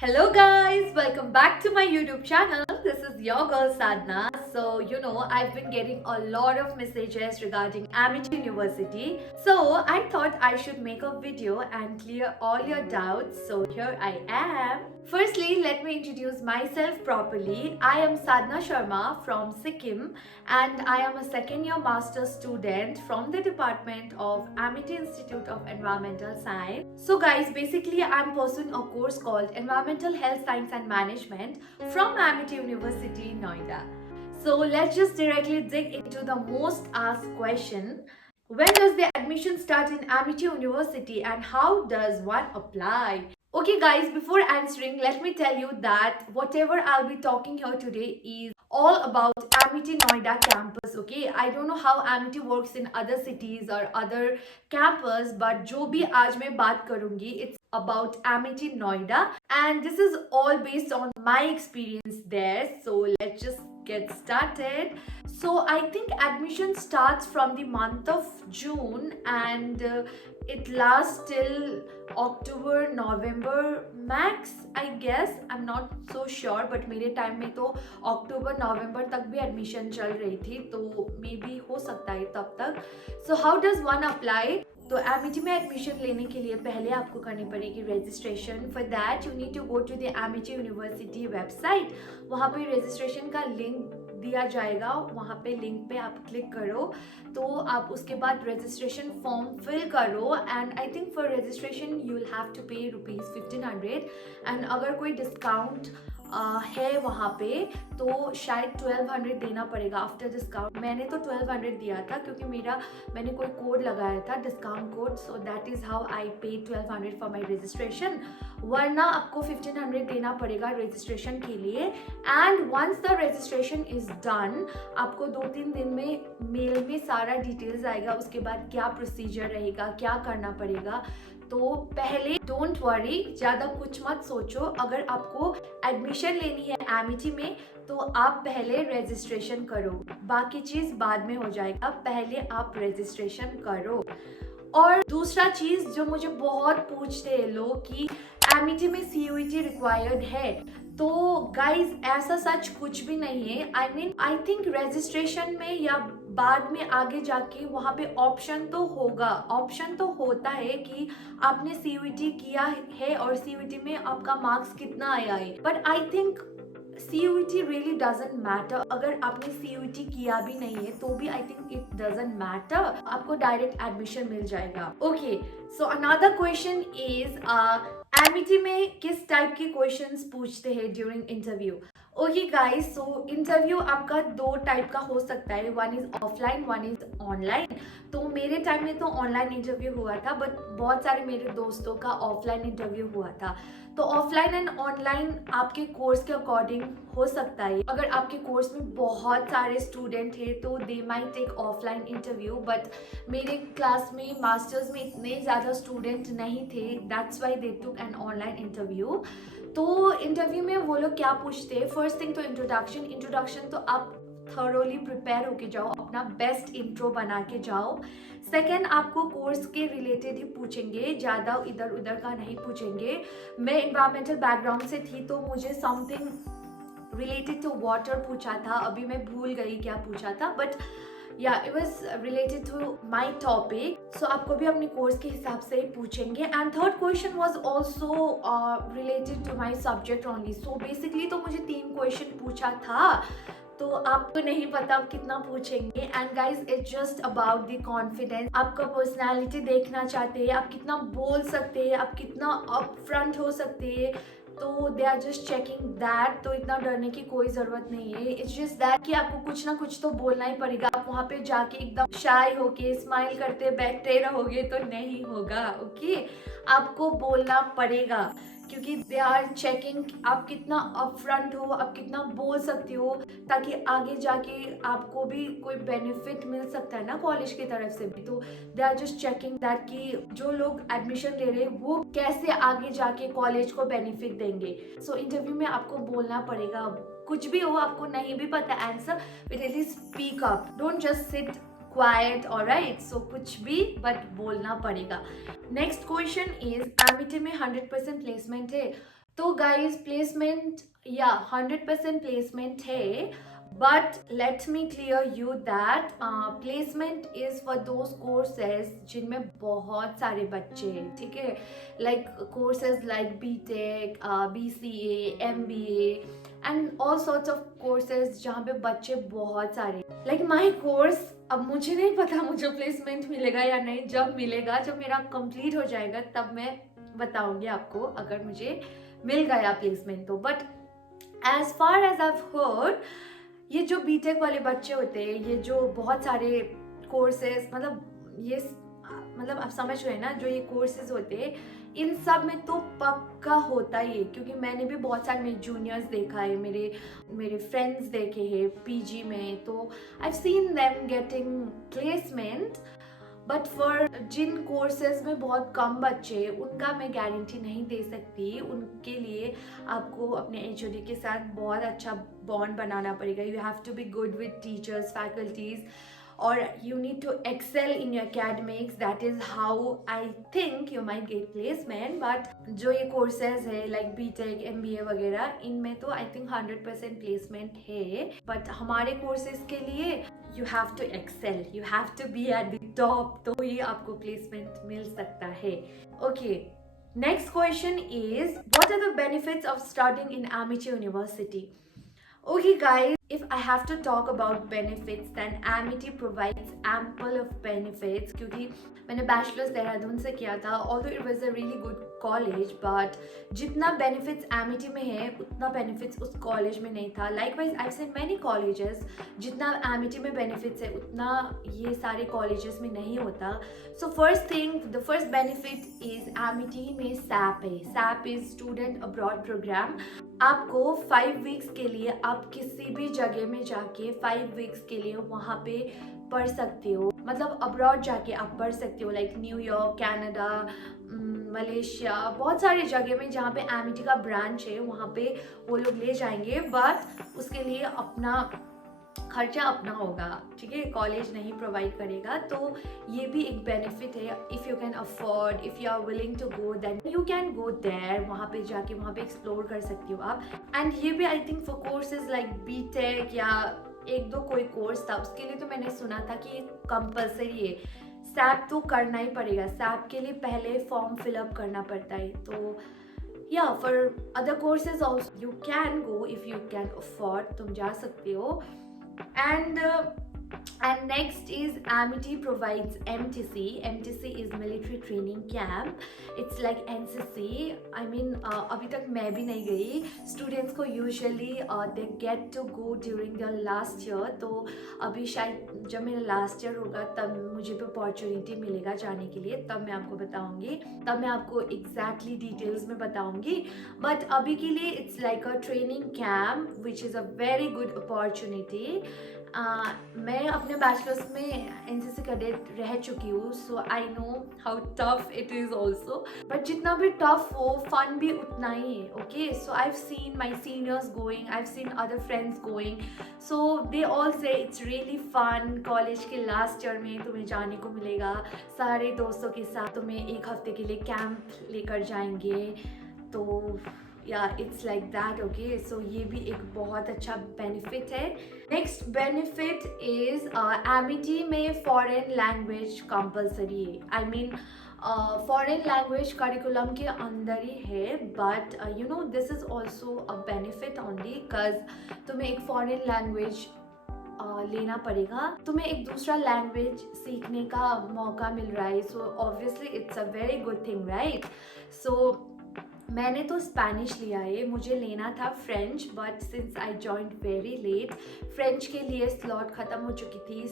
Hello guys, welcome back to my YouTube channel. This is your girl Sadhna. So, I've been getting a lot of messages regarding Amity University. So, I thought I should make a video and clear all your doubts. So, here I am. Firstly, let me introduce myself properly. I am Sadhna Sharma from Sikkim and I am a second year master's student from the Department of Amity Institute of Environmental Science. So guys, basically I'm pursuing a course called Environmental Health Science and Management from Amity University, Noida. So let's just directly dig into the most asked question. When does the admission start in Amity University and how does one apply? Okay guys, before answering, let me tell you that whatever I'll be talking here today is all about Amity Noida campus, okay? I don't know how Amity works in other cities or other campus, but जो भी आज मैं बात करूंगी, it's about Amity Noida and this is all based on my experience there. So let's just get started. So I think admission starts from the month of June and it lasts till October, November max, I guess. I'm not so sure, but मेरे time में तो अक्टूबर नवंबर तक भी admission चल रही थी, तो may be हो सकता है तब तक. So how does one apply? तो एमिटी में एडमिशन लेने के लिए पहले आपको करनी पड़ेगी registration. For that you need to go to the Amity university website. वहाँ पे रजिस्ट्रेशन का लिंक दिया जाएगा, वहाँ पे लिंक पे आप क्लिक करो तो आप उसके बाद रजिस्ट्रेशन फॉर्म फिल करो and I think for registration you will have to pay ₹1500 and अगर कोई डिस्काउंट है वहाँ पे तो शायद 1200 देना पड़ेगा आफ्टर डिस्काउंट. मैंने तो 1200 दिया था क्योंकि मैंने कोई कोड लगाया था, discount code, so that is how I पे 1200 फॉर माई रजिस्ट्रेशन. वरना आपको 1500 देना पड़ेगा रजिस्ट्रेशन के लिए. And once the registration is done, आपको 2-3 दिन में मेल में सारा डिटेल्स आएगा. उसके बाद क्या प्रोसीजर रहेगा, क्या करना पड़ेगा. तो पहले डोंट वरी, ज़्यादा कुछ मत सोचो. अगर आपको एडमिशन लेनी है एमिटी में तो आप पहले रजिस्ट्रेशन करो, बाकी चीज़ बाद में हो जाएगा. पहले आप रजिस्ट्रेशन करो. और दूसरा चीज़ जो मुझे बहुत पूछते हैं लोग कि एमिटी में CUET रिक्वायर्ड है, तो गाइज ऐसा सच कुछ भी नहीं है. आई थिंक रजिस्ट्रेशन में या बाद में आगे जाके वहाँ पे ऑप्शन तो होगा, ऑप्शन तो होता है कि आपने CUET किया है और CUET में आपका मार्क्स कितना आया है. But I think CUET really doesn't matter. अगर आपने CUET किया भी नहीं है तो भी I think it doesn't matter. आपको डायरेक्ट एडमिशन मिल जाएगा. Okay, so another question is Amity में किस टाइप के क्वेश्चंस पूछते हैं during interview. Okay guys, so interview आपका 2 टाइप का हो सकता है. One is offline, one is online. तो मेरे टाइम में तो ऑनलाइन इंटरव्यू हुआ था, बट बहुत सारे मेरे दोस्तों का ऑफलाइन इंटरव्यू हुआ था. तो ऑफलाइन एंड ऑनलाइन आपके कोर्स के अकॉर्डिंग हो सकता है. अगर आपके कोर्स में बहुत सारे स्टूडेंट हैं तो they might take offline interview, but मेरे क्लास में मास्टर्स में इतने ज़्यादा स्टूडेंट नहीं थे, that's why they took an online interview. तो इंटरव्यू में वो लोग क्या पूछते हैं, फर्स्ट थिंग तो इंट्रोडक्शन तो आप थरोली प्रिपेयर होके जाओ, अपना बेस्ट इंट्रो बना के जाओ. सेकेंड, आपको कोर्स के रिलेटेड ही पूछेंगे, ज़्यादा इधर उधर का नहीं पूछेंगे. मैं इन्वायरमेंटल बैकग्राउंड से थी तो मुझे समथिंग रिलेटेड टू वाटर पूछा था, अभी मैं भूल गई क्या पूछा था, but yeah, it was related to my topic. So आपको भी अपने कोर्स के हिसाब से पूछेंगे. And third question was also related to my subject only. So basically तो मुझे 3 क्वेश्चन पूछा था, तो आपको नहीं पता कितना पूछेंगे. And guys it's just about the confidence. आपका पर्सनैलिटी देखना चाहते हैं, आप कितना बोल सकते हैं, आप कितना अप फ्रंट हो सकते हैं. तो they are just checking that. तो इतना डरने की कोई ज़रूरत नहीं है. इट्स जस्ट दैट कि आपको कुछ ना कुछ तो बोलना ही पड़ेगा. आप वहाँ पे जाके एकदम शाय होके स्माइल करते बैठते रहोगे तो नहीं होगा. ओके, आपको बोलना पड़ेगा क्योंकि दे आर चेकिंग आप कितना अपफ्रंट हो, आप कितना बोल सकते हो, ताकि आगे जाके आपको भी कोई बेनिफिट मिल सकता है ना कॉलेज की तरफ से भी. तो they are just checking that कि जो लोग एडमिशन ले रहे हैं वो कैसे आगे जाके कॉलेज को बेनिफिट देंगे. सो इंटरव्यू में आपको बोलना पड़ेगा. कुछ भी हो, आपको नहीं भी पता answer, but at least speak up, don't just sit quiet. Alright, so कुछ भी बट बोलना पड़ेगा. नेक्स्ट क्वेश्चन इज एमिटी में 100% प्लेसमेंट है तो गाइस प्लेसमेंट या 100% प्लेसमेंट है, but let me clear you that placement is for those courses जिनमें बहुत सारे बच्चे हैं, ठीक है, like courses like BTech, BCA, MBA and all sorts of courses जहाँ पे बच्चे बहुत सारे, लाइक माई कोर्स। अब मुझे नहीं पता मुझे प्लेसमेंट मिलेगा या नहीं, जब मिलेगा, जब मेरा कंप्लीट हो जाएगा तब मैं बताऊंगी आपको अगर मुझे मिल गया प्लेसमेंट तो। But as far as I heard, ये जो बीटेक वाले बच्चे होते हैं, ये जो बहुत सारे कोर्सेज, मतलब आप समझ रहे हैं ना, जो ये कोर्सेज होते हैं इन सब में तो पक्का होता ही है, क्योंकि मैंने भी बहुत सारे मेरे जूनियर्स देखा है, मेरे फ्रेंड्स देखे हैं पीजी में, तो I seen them getting placement. But for जिन कोर्सेज में बहुत कम बच्चे, उनका मैं गारंटी नहीं दे सकती। उनके लिए आपको अपने HOD के साथ बहुत अच्छा बॉन्ड बनाना पड़ेगा। You have to be good with teachers, faculties, और you need to excel in your academics. That is how I think you might get placement. But जो ये courses है like BTech, MBA वगैरह, इनमें तो I think 100% placement है, but हमारे courses के लिए you have to excel, you have to be at the top, तो ये आपको placement मिल सकता है। Okay, next question is, what are the benefits of studying in Amity University? Okay guys, if I have to talk about benefits, then Amity provides ample of benefits, क्योंकि मैंने bachelors Dehradun से किया था, although it was a really good college, but जितना benefits Amity में है उतना benefits उस college में नहीं था। Likewise, I've seen many colleges, जितना Amity में benefits है उतना ये सारे colleges में नहीं होता। So first thing, the first benefit is Amity में SAP है। SAP is Student Abroad Program। आपको 5 वीक्स के लिए आप किसी भी जगह में जाके 5 वीक्स के लिए वहाँ पे पढ़ सकते हो, मतलब अब्रॉड जाके आप पढ़ सकते हो, लाइक न्यूयॉर्क, कनाडा, मलेशिया, बहुत सारी जगह में जहाँ पे Amity का ब्रांच है वहाँ पे वो लोग ले जाएंगे, बट उसके लिए अपना खर्चा अपना होगा, ठीक है, कॉलेज नहीं प्रोवाइड करेगा। तो ये भी एक बेनिफिट है। If you can afford, if you are willing to go, then you can go there, वहाँ पे जाके वहाँ पे एक्सप्लोर कर सकती हो आप। एंड ये भी I think for courses like BTech या एक दो कोई कोर्स था, उसके लिए तो मैंने सुना था कि ये कंपल्सरी है, सैप तो करना ही पड़ेगा, सैप के लिए पहले फॉर्म फिलअप करना पड़ता है। तो या for other courses also you can go, if you can afford, तुम जा सकते हो। And next is Amity provides MTC. MTC is military training camp. It's like NCC. I mean अभी तक मैं भी नहीं गई। Students को usually they get to go during their last year. तो अभी शायद जब मेरा last year होगा तब मुझे भी opportunity मिलेगा जाने के लिए, तब मैं आपको बताऊंगी, तब मैं आपको exactly details में बताऊंगी। But अभी के लिए it's like a training camp which is a very good opportunity. मैं अपने बैचलर्स में NCC कैडेट रह चुकी हूँ, so I know how tough it is also, but जितना भी टफ हो फन भी उतना ही है। Okay, so I have seen my seniors going, I have seen other friends going, so they all say it's really fun. College के last year में तुम्हें जाने को मिलेगा सारे दोस्तों के साथ, तुम्हें एक हफ्ते के लिए कैंप लेकर जाएंगे, तो या इट्स लाइक दैट। ओके, सो ये भी एक बहुत अच्छा बेनिफिट है। नेक्स्ट बेनिफिट इज Amity में फॉरेन लैंग्वेज कंपल्सरी है। I mean foreign language curriculum के अंदर ही है, but you know this is also a benefit only because तुम्हें एक फॉरेन लैंग्वेज लेना पड़ेगा, तुम्हें एक दूसरा लैंग्वेज सीखने का मौका मिल रहा है, so obviously it's a very good thing, right. So मैंने तो स्पेनिश लिया है, मुझे लेना था French, but since I joined very late, French के लिए स्लॉट ख़त्म हो चुकी थी,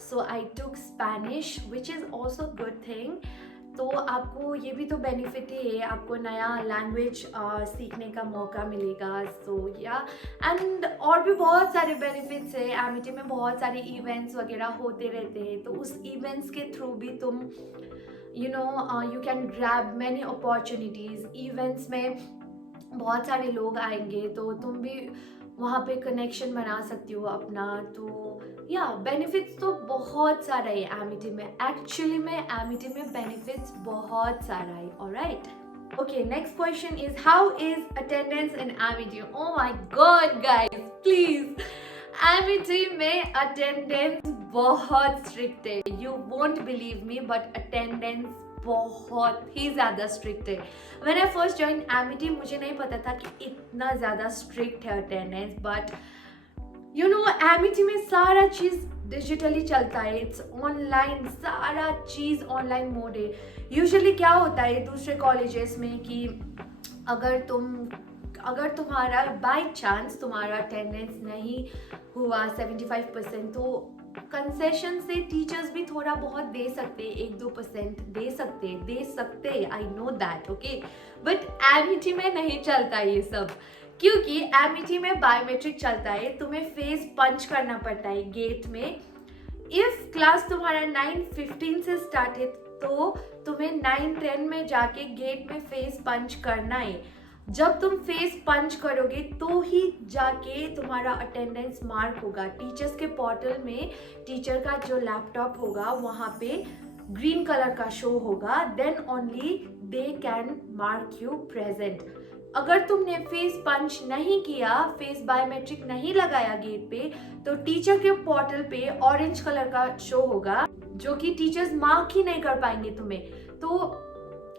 so I took Spanish which is also good thing. तो आपको ये भी तो बेनिफिट ही है, आपको नया लैंग्वेज सीखने का मौका मिलेगा। सो या एंड और भी बहुत सारे बेनिफिट्स है। Amity में बहुत सारे इवेंट्स वगैरह होते रहते हैं, तो उस इवेंट्स के थ्रू भी तुम you can grab many opportunities। Events में बहुत सारे लोग आएंगे तो तुम भी वहाँ पे कनेक्शन बना सकती हो अपना। तो या बेनिफिट्स तो बहुत सारा है Amity में, एक्चुअली में Amity में बेनिफिट्स बहुत सारा है। Alright, Okay, next question is how is attendance in Amity? Oh my god, guys, please. Amity में attendance बहुत strict है. You won't believe me, but attendance बहुत ही ज़्यादा strict है. When I first joined Amity, मुझे नहीं पता था कि इतना ज़्यादा strict है attendance, but you know Amity में सारा चीज़ डिजिटली चलता है. इट्स ऑनलाइन, सारा चीज़ ऑनलाइन मोड है. यूजुअली क्या होता है दूसरे कॉलेजेस में कि अगर तुम्हारा बाय चांस तुम्हारा अटेंडेंस नहीं हुआ 75%, तो कंसेशन से टीचर्स भी थोड़ा बहुत दे सकते, 1-2% दे सकते. I know that, okay. But Amity में नहीं चलता ये सब, क्योंकि एमिटी में बायोमेट्रिक चलता है. तुम्हें फेस पंच करना पड़ता है गेट में. इफ क्लास तुम्हारा 9:15 से स्टार्ट है तो तुम्हें 9:10 में जाके गेट में फेस पंच करना है. जब तुम फेस पंच करोगे तो ही जाके तुम्हारा अटेंडेंस मार्क होगा. टीचर्स के पोर्टल में टीचर का जो लैपटॉप होगा वहाँ पे ग्रीन कलर का शो होगा. Then only they can mark you present. अगर तुमने फेस पंच नहीं किया, फेस बायोमेट्रिक नहीं लगाया गेट पे, तो टीचर के पोर्टल पे ऑरेंज कलर का शो होगा, जो कि टीचर्स मार्क ही नहीं कर पाएंगे तुम्हें. तो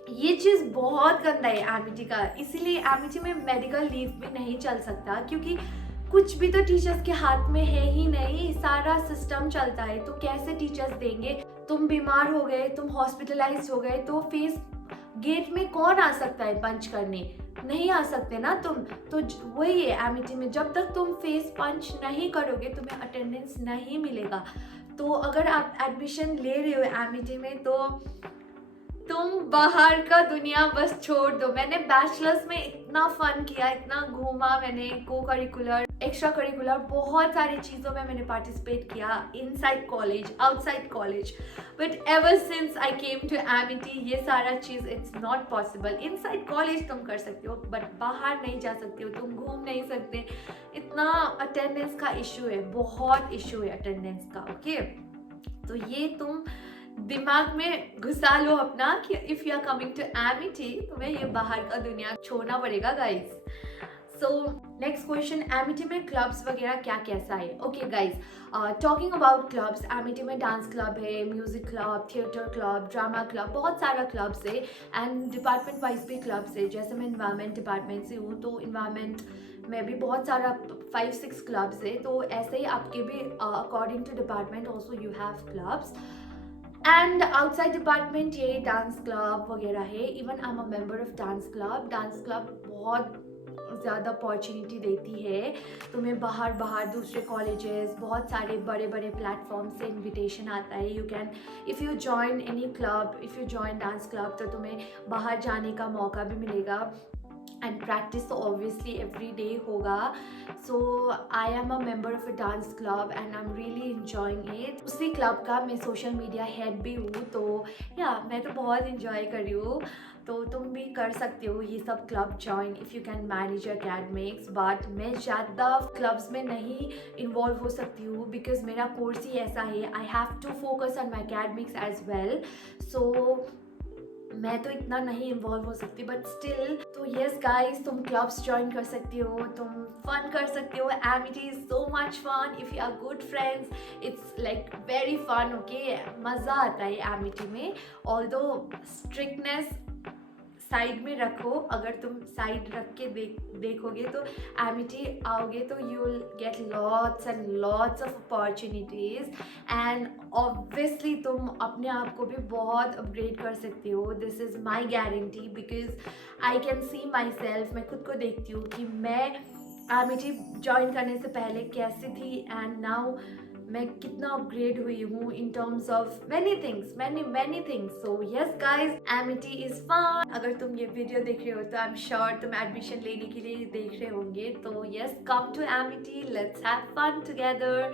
ये चीज़ बहुत गंदा है एमिटी का. इसीलिए एमिटी में मेडिकल लीव भी नहीं चल सकता, क्योंकि कुछ भी तो टीचर्स के हाथ में है ही नहीं. सारा सिस्टम चलता है, तो कैसे टीचर्स देंगे. तुम बीमार हो गए, तुम हॉस्पिटलाइज हो गए, तो फेस गेट में कौन आ सकता है पंच करने? नहीं आ सकते ना तुम. तो वही है एमिटी में, जब तक तुम फेस पंच नहीं करोगे तुम्हें अटेंडेंस नहीं मिलेगा. तो अगर आप एडमिशन ले रहे हो एमिटी में, तो तुम बाहर का दुनिया बस छोड़ दो. मैंने बैचलर्स में इतना फन किया, इतना घूमा मैंने, को करिकुलर, एक्स्ट्रा करिकुलर, बहुत सारी चीज़ों में मैंने पार्टिसिपेट किया, inside college, outside college. But ever since I came to Amity, ये सारा चीज़ it's not possible. Inside college तुम कर सकते हो, बट बाहर नहीं जा सकते हो, तुम घूम नहीं सकते. इतना अटेंडेंस का इशू है, बहुत इशू है अटेंडेंस का, ओके. तो ये तुम दिमाग में घुसा लो अपना कि if you are coming to Amity, तुम्हें ये बाहर का दुनिया छोड़ना पड़ेगा guys. So next question, Amity में क्लब्स वगैरह क्या कैसा है? Okay guys, talking about clubs, Amity में डांस क्लब है, music club, theatre club, drama club, बहुत सारा क्लब्स है. एंड डिपार्टमेंट वाइज भी क्लब्स है. जैसे मैं इन्वायरमेंट डिपार्टमेंट से हूँ, तो इन्वायरमेंट में भी बहुत सारा 5-6 क्लब्स है. तो ऐसे ही आपके भी according to department also you have clubs. And outside department ये डांस क्लब वगैरह है. Even I am a member of dance club. Dance club बहुत ज़्यादा अपॉर्चुनिटी देती है तुम्हें. बाहर दूसरे कॉलेजेस, बहुत सारे बड़े बड़े प्लेटफॉर्म से इनविटेशन आता है. You can, if you join any club, if you join dance club, तो तुम्हें बाहर जाने का मौका भी मिलेगा. एंड प्रैक्टिस तो ऑब्वियसली एवरी डे होगा. So I am a member of a dance club and I am really enjoying it. उसी क्लब का मैं सोशल मीडिया हेड भी हूँ. तो या मैं तो बहुत इंजॉय कर रही हूँ. तो तुम भी कर सकते हो ये सब club join if you can manage academics. But मैं ज़्यादा क्लब्स में नहीं इन्वॉल्व हो सकती हूँ, बिकॉज मेरा कोर्स ही ऐसा है. I have to focus on my academics as well. So मैं तो इतना नहीं इन्वॉल्व हो सकती, बट स्टिल. तो येस गाइस, तुम क्लब्स ज्वाइन कर सकती हो, तुम फन कर सकते हो. Amity is so much fun if you are good friends. It's like very fun, okay. मज़ा आता है एमिटी में. ऑल्दो स्ट्रिक्टनेस साइड में रखो. अगर तुम साइड रख के देखोगे तो एमिटी आओगे तो you will get lots and lots of opportunities. And obviously तुम अपने आप को भी बहुत अपग्रेड कर सकते हो. This is my guarantee, because I can see my self. मैं खुद को देखती हूँ कि मैं एमिटी ज्वाइन करने से पहले कैसी थी एंड नाउ मैं कितना अपग्रेड हुई हूँ in terms of many things. So yes guys, Amity is fun. अगर तुम ये वीडियो देख रहे हो तो आई एम श्योर तुम एडमिशन लेने के लिए देख रहे होंगे. तो yes, come to Amity, let's have fun together,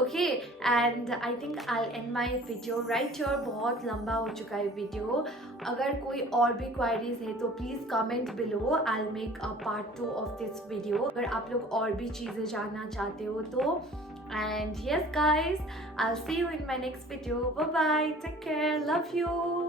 okay. And I think I end my video right here. बहुत लंबा हो चुका है वीडियो. अगर कोई और भी क्वायरीज है तो please comment below. I will make a part 2 of this video. अगर आप लोग और भी चीज़ें जानना चाहते हो तो. And yes guys, I'll see you in my next video. Bye bye, take care, love you.